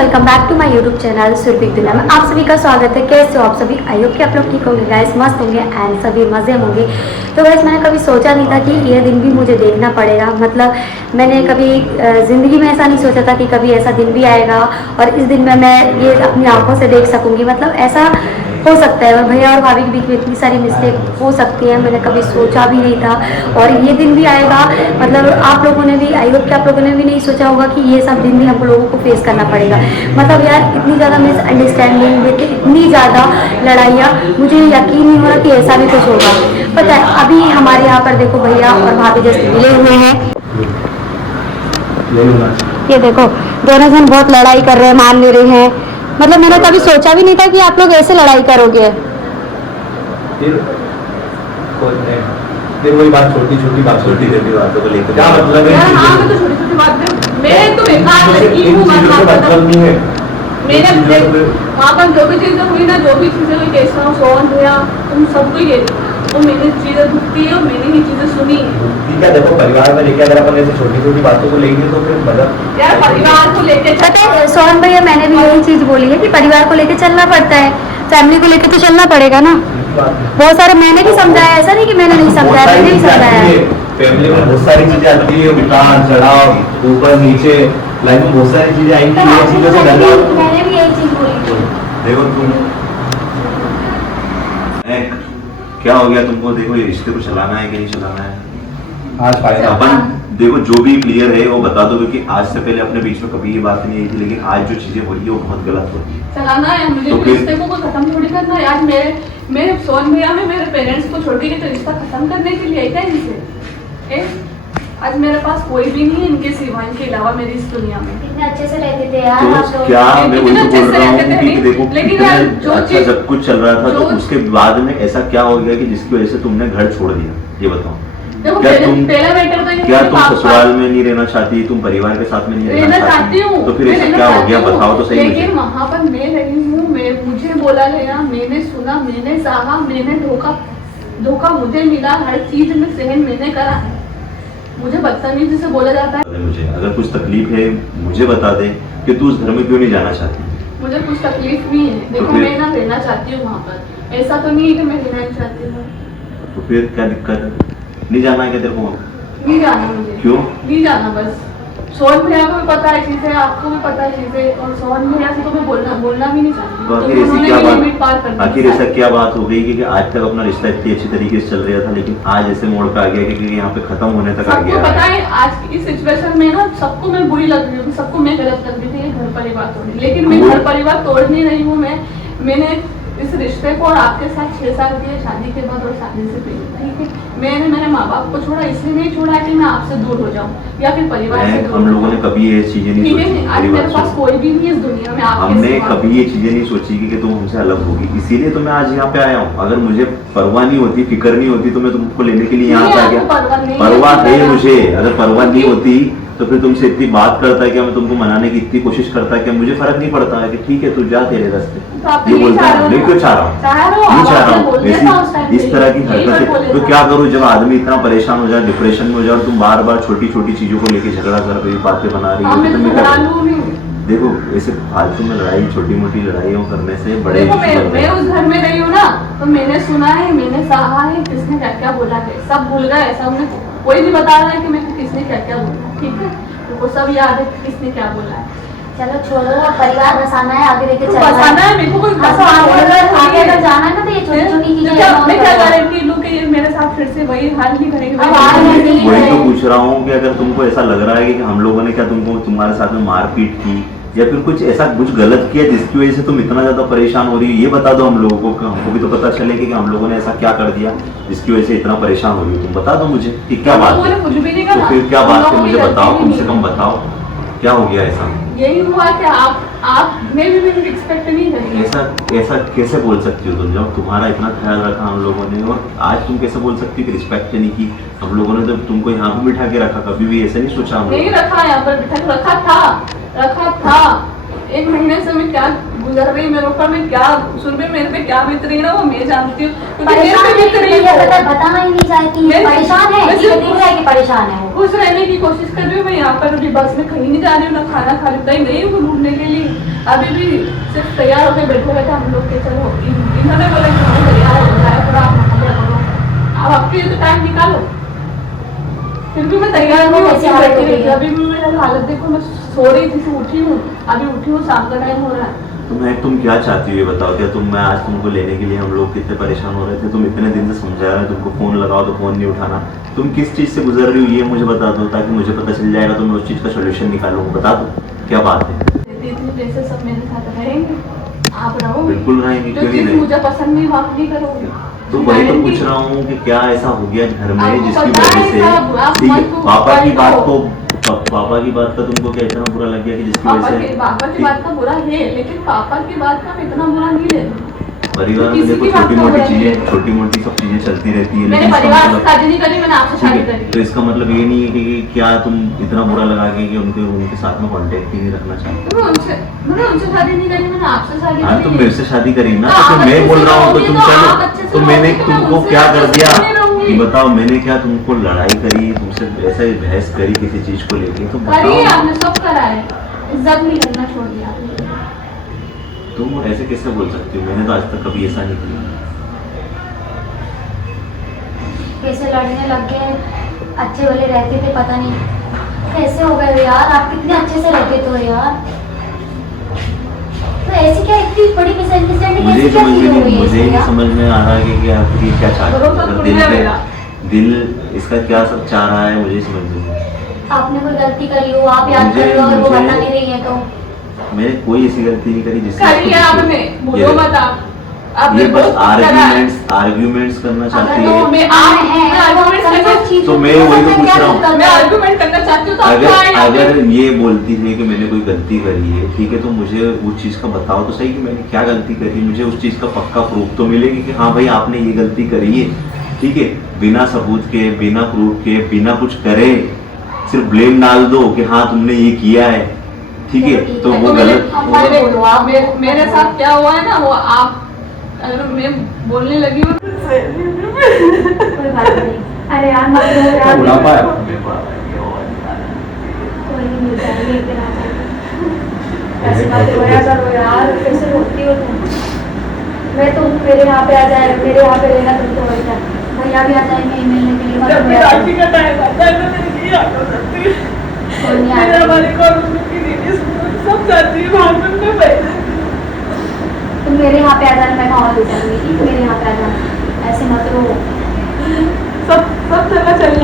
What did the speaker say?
Welcome back to my YouTube channel सुरभिक दुनिया में आप सभी का स्वागत है। कैसे हो आप सभी? आई होप कि आप लोग ठीक होंगे गाइस, मस्त होंगे एंड सभी मज़े होंगे। तो गाइस मैंने कभी सोचा नहीं था कि यह दिन भी मुझे देखना पड़ेगा। मतलब मैंने कभी ज़िंदगी में ऐसा नहीं सोचा था कि कभी ऐसा दिन भी आएगा और इस दिन में मैं ये अपनी आंखों से देख सकूँगी। मतलब ऐसा हो सकता है और भैया और भाभी के बीच में इतनी सारी मिस्टेक हो सकती है, मैंने कभी सोचा भी नहीं था और ये दिन भी आएगा। मतलब आप लोगों ने भी, आई होप कि आप लोगों ने भी नहीं सोचा होगा कि ये सब दिन भी हम लोगों को फेस करना पड़ेगा। मतलब यार इतनी ज़्यादा मिसअंडरस्टैंडिंग विद इतनी ज़्यादा लड़ाइयाँ, मुझे यकीन नहीं हो रहा कि ऐसा भी कुछ होगा। पता है अभी हमारे यहाँ पर देखो भैया और भाभी जस्ट मिले हुए हैं, ये देखो दोनों जन बहुत लड़ाई कर रहे हैं, मान नहीं रहे हैं। मतलब मैंने कभी सोचा भी नहीं था कि आप लोग ऐसे लड़ाई करोगे। वही बात छोटी छोटी बातों को लेकर क्या मतलब है? हाँ, मैं तो छोटी छोटी बात मैं तो बेकार लड़की हूँ, मतलब नहीं है। मैंने वहाँ पर जो भी चीजें हुई ना, जो भी चीजें हुई, कैसा सोन हुआ, तुम सबको ये तो मैंने चीजें दुखती है और मैंने ही चीजें सुनी है। ठीक है, देखो परिवार में लेके अगर अपन ऐसे छोटी छोटी बातों को लेंगे तो फिर मतलब यार परिवार को लेके सोहन भैया मैंने भी यही चीज बोली है कि परिवार को लेके चलना पड़ता है, फैमिली को लेके तो चलना पड़ेगा ना। बहुत सारे मैंने भी समझाया, ऐसा नहीं कि मैंने नहीं समझाया, मैंने भी समझाया। फैमिली में बहुत सारी चीजें आती है, उतार चढ़ाव ऊपर नीचे, लाइफ में बहुत सारी चीजें आएंगी। ये चीजों से डरना, मैंने भी यही चीज बोली। देखो तुम क्या हो गया तुमको? देखो ये रिश्ते को चलाना है कि नहीं चलाना है आज फायदा अपन देखो जो भी क्लियर है वो बता दो, क्योंकि आज से पहले अपने बीच में कभी ये बात नहीं आई थी, लेकिन आज जो चीजें हो रही है वो बहुत गलत हो रही है। चलाना है मुझे, तो रिश्ते को खत्म थोड़ी करना है। आज मेरे सोन भैया में मेरे पेरेंट्स को छोड़ के तो रिश्ता खत्म करने के लिए क्या इनसे? आज मेरे पास कोई भी नहीं है इनके सिवा, इनके अलावा मेरी इस दुनिया में। कितने अच्छे से रहते थे यार आप लोग। क्या मैं वही तो बोल रहा हूँ कि देखो लेकिन जो अच्छा सब कुछ चल रहा था, तो उसके बाद में ऐसा क्या हो गया कि जिसकी वजह से तुमने घर छोड़ दिया? ये बताओ। क्या तुम ससुराल में नहीं रहना चाहती? तुम परिवार के साथ में नहीं रहना चाहती हूँ? तो फिर ऐसा क्या हो गया बताओ तो सही। लेकिन वहाँ पर मैं रही हूँ, मुझे बोला गया, मैंने सुना, मैंने सहा, मैंने धोखा मुझे मिला, हर चीज में सहन मैंने करा है। मुझे बदतमीजी से बोला जाता है। मुझे अगर कुछ तकलीफ है मुझे बता दे कि तू उस घर में क्यों नहीं जाना चाहती? मुझे कुछ तकलीफ भी है, देखो मैं ना रहना चाहती हूँ वहाँ पर, ऐसा तो नहीं है कि मैं रहना चाहती हूँ। तो फिर क्या दिक्कत है? नहीं जाना है क्या तेरे को? नहीं जाना मुझे। क्यों नहीं जाना? बस सोहन भैया को भी पता है चीजें, आपको भी पता है चीजें, और सोहन भैया से तो मैं बोलना भी नहीं चाहती। तो आखिर ऐसी क्या बात, आखिर ऐसा क्या बात हो गई कि आज तक अपना रिश्ता इतनी अच्छी तरीके से चल रहा था, लेकिन आज ऐसे मोड़ पे आ गया कि यहाँ पे खत्म होने तक आ गया? सबको पता है आज इस सिचुएशन में ना, सबको मैं बुरी लग रही हूँ, सबको मैं गलत लग रही थी घर परिवार तोड़ने, लेकिन मैं घर परिवार तोड़ नहीं रही हूँ। मैंने इस रिश्ते को और आपके साथ 6 साल दिए, शादी के बाद और शादी से पहले, ठीक है? मैंने मेरे माँ बाप को छोड़ा, इसलिए नहीं छोड़ा कि मैं आपसे दूर हो जाऊँ या फिर परिवार से दूर। हम लोगों ने कभी ये चीजें नहीं सोची। आज मेरे पास कोई भी नहीं है इस दुनिया में आपके हमने सिवा। कभी ये चीजें नहीं सोची कि तुम हमसे अलग होगी, इसीलिए तो मैं आज यहाँ पे आया हूँ। अगर मुझे परवाह नहीं होती, फिक्र नहीं होती, तो मैं तुमको लेने के लिए यहाँ पे आ गया। परवाह है मुझे, अगर परवाह नहीं होती तो फिर तुमसे इतनी बात करता है कि मैं तुमको मनाने की इतनी कोशिश करता है कि मुझे फर्क नहीं पड़ता है कि ठीक है तू जा तेरे रास्ते। ये बोलता है मैं क्यों चाह रहा हूँ, नहीं चाह रहा हूँ इस तरह की हरकतें। तो क्या करूँ जब आदमी इतना परेशान हो जाए, डिप्रेशन में हो जाए, और तुम बार बार छोटी छोटी चीजों को लेके झगड़ा कर रही, बातें बना रही है, तो मैं क्या करूँ? देखो ऐसे फालतू में लड़ाई, छोटी मोटी लड़ाइयों करने से बड़े मैं उस घर में रही हूँ ना, तो मैंने सुना है, मैंने सहा है, किसने क्या क्या बोला है सब भूल गए। सब कोई नहीं बता रहा है कि मेरे को किसने क्या क्या बोला, ठीक है? वो सब याद है किसने क्या बोला है। चलो छोड़ो, परिवार बसाना है, आगे लेके चलना है। मेरे को आगे अगर जाना है ना तो ये छोटी छोटी चीजें मैं क्या गारंटी लूं कि ये मेरे साथ फिर से वही हाल नहीं करेंगे? वही तो पूछ रहा हूँ कि अगर तुमको ऐसा लग रहा है कि हम लोगों ने क्या तुमको तुम्हारे साथ में मारपीट की या फिर कुछ ऐसा कुछ गलत किया जिसकी वजह से तुम इतना ज्यादा परेशान हो रही हो, ये बता दो हम लोगों को, हमको भी तो पता चले कि हम लोगों ने ऐसा क्या कर दिया जिसकी वजह से इतना परेशान हो रही हो। तुम बता दो मुझे कि क्या बात है। तो फिर क्या बात है मुझे बताओ, कम से कम बताओ क्या हो गया ऐसा? यही हुआ कि आपने भी मेरी रिस्पेक्ट नहीं करी। ऐसा कैसे बोल सकती हो तुम, जब तुम्हारा इतना ख्याल रखा हम लोगों ने, और आज तुम कैसे बोल सकती हो कि रिस्पेक्ट नहीं की? हम लोगों ने तो तुमको यहाँ पे बिठा के रखा, कभी भी ऐसे नहीं सोचा? नहीं रखा, यहाँ पर बिठा रखा था। 1 महीने से मैं क्या गुजर रही मेरे ऊपर, मैं क्या सुरभि मेरे पे क्या बीत रही ना वो मैं जानती हूँ। बताना ही नहीं चाहती है, परेशान है, ये दिख रहा है कि परेशान है। खुश रहने की कोशिश कर रही हूँ मैं, यहाँ पर अभी बस में कहीं नहीं जा रही हूँ, ना खाना खा रही हूँ, कहीं गई हूँ घूमने के लिए। अभी भी सिर्फ तैयार होकर बैठे बैठे हम लोग के चलो इन्होंने बोला कि हमें तैयार हो जाए, थोड़ा आप नहा करो, अब आपके लिए तो टाइम निकालो। फिर भी मैं तैयार नहीं कैसी हालत हो गई है? अभी भी मेरी हालत देखो, मैं सो रही थी तो उठी हूँ, अभी उठी हूँ, शाम का टाइम हो रहा है। तुम क्या चाहती हो ये बताओ। क्या मैं आज तुमको लेने के लिए हम लोग कितने परेशान हो रहे थे, तुम इतने दिन से समझा रहे हो, तुमको फोन लगाओ तो फोन नहीं उठाना। तुम किस चीज से गुजर रही हो ये मुझे बता दो, ताकि मुझे पता चल जाएगा तो मैं उस चीज का सोल्यूशन निकालूंगा। बता दो क्या बात है। इतने पैसे सब मेरे साथ रहेंगे, आप रहो। बिल्कुल रहेंगे, जो क्यों नहीं चीज रहेंगे। मुझे पसंद नहीं वो आप नहीं करोगे। तो वही तो पूछ रहा हूँ कि क्या ऐसा हो गया घर में आपको जिसकी पता वजह है से। सब, आप ठीक है, मन को पापा की पढ़ बात लो। को पापा की बात का तुमको क्या इतना बुरा लग गया कि जिसकी वजह से। पापा की बात का बुरा है, लेकिन पापा की बात का इतना बुरा नहीं है। परिवार में किसी देखो की बात छोटी का मोटी बुरा नहीं है। चीजें, छोटी मोटी सब चीजें चलती रहती है, मैंने लेकिन इसका परिवार से मतलब- शादी नहीं करी, मैंने आपसे ठीक शादी है, करी। तो इसका मतलब ये नहीं है कि क्या तुम इतना बुरा लगा के कि उनके साथ में कांटेक्ट ही नहीं रखना चाहते। मैंने उनसे शादी नहीं करी, मैंने आपसे शादी हाँ, करी। तुम मेरे से शादी करी ना, तो तो आप फिर मैं अच्छे बोल से रहा हूँ तो रहोगी, तुम तो आप चलो। अच्छे से तो मैंने रहोगी, तो मैं तुमको उनसे क्या अच्छे कर से दिया क्यों नहीं रहूंगी? कि बताओ, मैंने क्या तुमको लड़ाई करी तुमसे, ऐसा बहस करी किसी चीज को लेके, तो करिए, बताओ। आपने सब करा है, इज्जत नहीं करना छोड़ दिया। तुम ऐसे कैसे बोल सकती हो, मैंने तो आज तक कभी ऐसा नहीं किया। कैसे लड़ने लग गए, अच्छे वाले रहते थे, पता नहीं कैसे हो गए यार। आप कितने अच्छे से रहते तो यार, तो ऐसी क्या इतनी बड़ी मिसअंडरस्टैंडिंग मुझे ऐसी क्या समझ चीज में हो गई नहीं, है मुझे इसमें नहीं यार? समझ में आ रहा है कि आखिर ये क्या चाहता भरोसा है, थोड़ी है मेरा। दिल इसका क्या सब चाह रहा है मुझे समझ में नहीं। आपने कोई गलती करी हो, आप याद मुझे- कर लो, और वो मुझे- बता नहीं रही है तो। मैंने कोई ऐसी गलती नहीं करी जिससे करिए आपको आपने, दुखी हो। बोलो ये मत आप। आपने ये बस बहुत कुछ करा है। आर्ग्यूमेंट्स करना चाहती अगर है। वो मैं argument करना चीज़ तो मैं है, वही तो मैं पूछ क्या रहा हूँ। करता मैं हूँ? आर्गुमेंट करना चाहती हूँ तो आप अगर क्यों आए यहाँ पे? अगर ये बोलती है कि मैंने कोई गलती करी है, ठीक है, तो मुझे उस चीज का बताओ तो सही कि मैंने क्या गलती करी, मुझे उस चीज का पक्का प्रूफ तो मिलेगी कि हाँ भाई आपने ये गलती करी है। ठीक है, बिना सबूत के, बिना प्रूफ के, बिना कुछ करे सिर्फ ब्लेम डाल दो कि हाँ तुमने ये किया है, ठीक है, तो वो गलत। मेरे साथ क्या हुआ है ना, वो आप अगर मैं बोलने लगी हूँ कोई बात नहीं, अरे यार मत रो यार, बुढ़ापा है। कोई नहीं मिल जाएगी एक दिन आप। ऐसे मत रोया करो यार, कैसे रोती हो तुम? मैं तुम मेरे यहाँ पे आ जाए, मेरे यहाँ पे लेना तुमको हो जाए, भैया भी आ जाएंगे मिलने के लिए, मत जब भी रोया राखी करो। का टाइम आता है तो मेरी ये याद हो जाती है। कोई नहीं मेरे आएगी। हमारे कॉलेज की दीदी सब जाती है भागन में बैठे। तुम मेरे यहाँ पे आ जाना, मैं वहाँ ले जाऊंगी, मेरे यहाँ पे आ जाना, ऐसे मत रो। सब जगह चलना